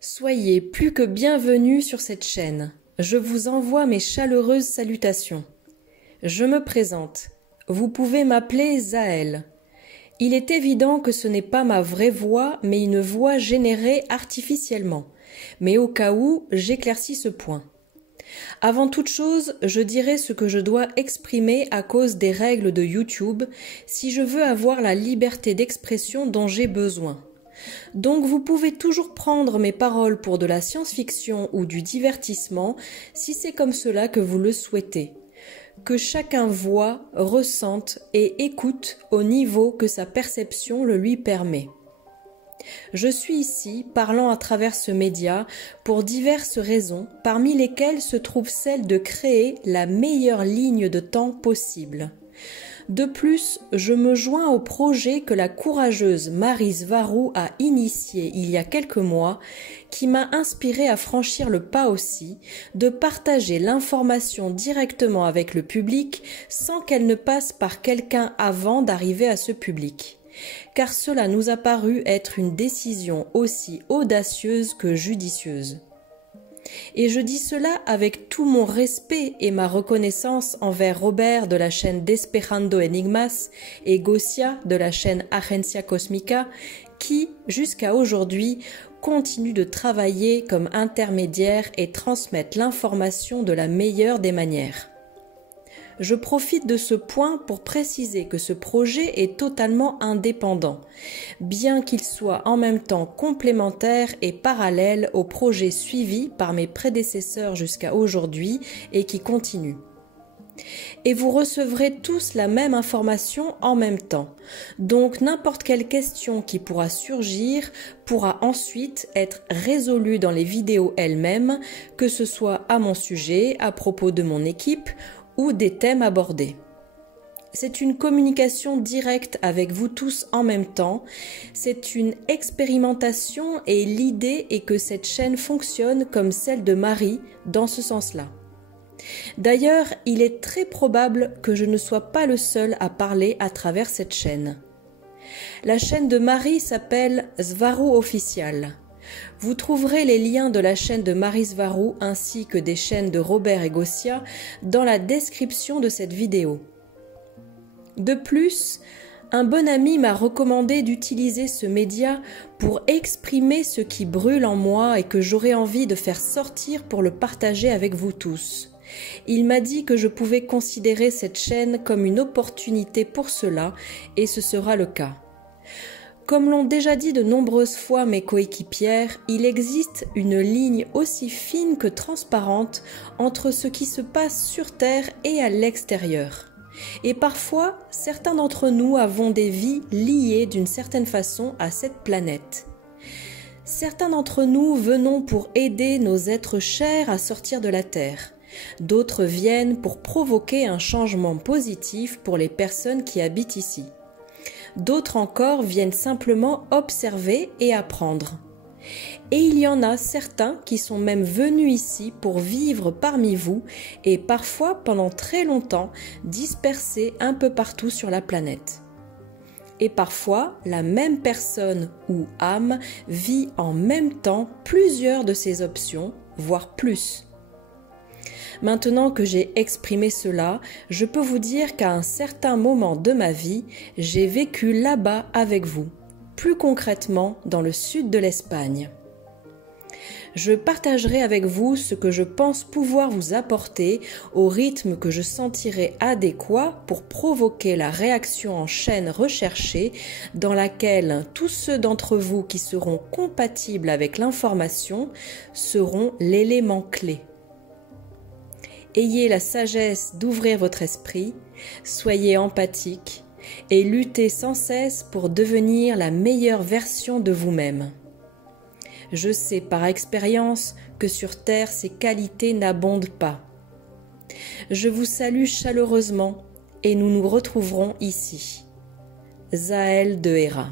Soyez plus que bienvenus sur cette chaîne. Je vous envoie mes chaleureuses salutations. Je me présente. Vous pouvez m'appeler Zaël. Il est évident que ce n'est pas ma vraie voix, mais une voix générée artificiellement. Mais au cas où, j'éclaircis ce point. Avant toute chose, je dirai ce que je dois exprimer à cause des règles de YouTube si je veux avoir la liberté d'expression dont j'ai besoin. Donc vous pouvez toujours prendre mes paroles pour de la science-fiction ou du divertissement si c'est comme cela que vous le souhaitez. Que chacun voit, ressente et écoute au niveau que sa perception le lui permet. Je suis ici, parlant à travers ce média, pour diverses raisons, parmi lesquelles se trouve celle de créer la meilleure ligne de temps possible. De plus, je me joins au projet que la courageuse Maryse Varou a initié il y a quelques mois, qui m'a inspiré à franchir le pas aussi, de partager l'information directement avec le public sans qu'elle ne passe par quelqu'un avant d'arriver à ce public. Car cela nous a paru être une décision aussi audacieuse que judicieuse. Et je dis cela avec tout mon respect et ma reconnaissance envers Robert de la chaîne Despejando Enigmas et Gosia de la chaîne Agencia Cosmica qui, jusqu'à aujourd'hui, continuent de travailler comme intermédiaires et transmettent l'information de la meilleure des manières. Je profite de ce point pour préciser que ce projet est totalement indépendant, bien qu'il soit en même temps complémentaire et parallèle au projet suivi par mes prédécesseurs jusqu'à aujourd'hui et qui continue. Et vous recevrez tous la même information en même temps. Donc n'importe quelle question qui pourra surgir pourra ensuite être résolue dans les vidéos elles-mêmes, que ce soit à mon sujet, à propos de mon équipe ou des thèmes abordés. C'est une communication directe avec vous tous en même temps, c'est une expérimentation et l'idée est que cette chaîne fonctionne comme celle de Marie dans ce sens-là. D'ailleurs, il est très probable que je ne sois pas le seul à parler à travers cette chaîne. La chaîne de Marie s'appelle Svarou Official. Vous trouverez les liens de la chaîne de Maryse Varou ainsi que des chaînes de Robert et Gosia dans la description de cette vidéo. De plus, un bon ami m'a recommandé d'utiliser ce média pour exprimer ce qui brûle en moi et que j'aurais envie de faire sortir pour le partager avec vous tous. Il m'a dit que je pouvais considérer cette chaîne comme une opportunité pour cela et ce sera le cas. Comme l'ont déjà dit de nombreuses fois mes coéquipières, il existe une ligne aussi fine que transparente entre ce qui se passe sur Terre et à l'extérieur. Et parfois, certains d'entre nous avons des vies liées d'une certaine façon à cette planète. Certains d'entre nous venons pour aider nos êtres chers à sortir de la Terre. D'autres viennent pour provoquer un changement positif pour les personnes qui habitent ici. D'autres encore viennent simplement observer et apprendre. Et il y en a certains qui sont même venus ici pour vivre parmi vous et parfois pendant très longtemps dispersés un peu partout sur la planète. Et parfois, la même personne ou âme vit en même temps plusieurs de ces options, voire plus. Maintenant que j'ai exprimé cela, je peux vous dire qu'à un certain moment de ma vie, j'ai vécu là-bas avec vous, plus concrètement dans le sud de l'Espagne. Je partagerai avec vous ce que je pense pouvoir vous apporter au rythme que je sentirai adéquat pour provoquer la réaction en chaîne recherchée dans laquelle tous ceux d'entre vous qui seront compatibles avec l'information seront l'élément clé. Ayez la sagesse d'ouvrir votre esprit, soyez empathique et luttez sans cesse pour devenir la meilleure version de vous-même. Je sais par expérience que sur Terre, ces qualités n'abondent pas. Je vous salue chaleureusement et nous nous retrouverons ici. Zaël de Hera.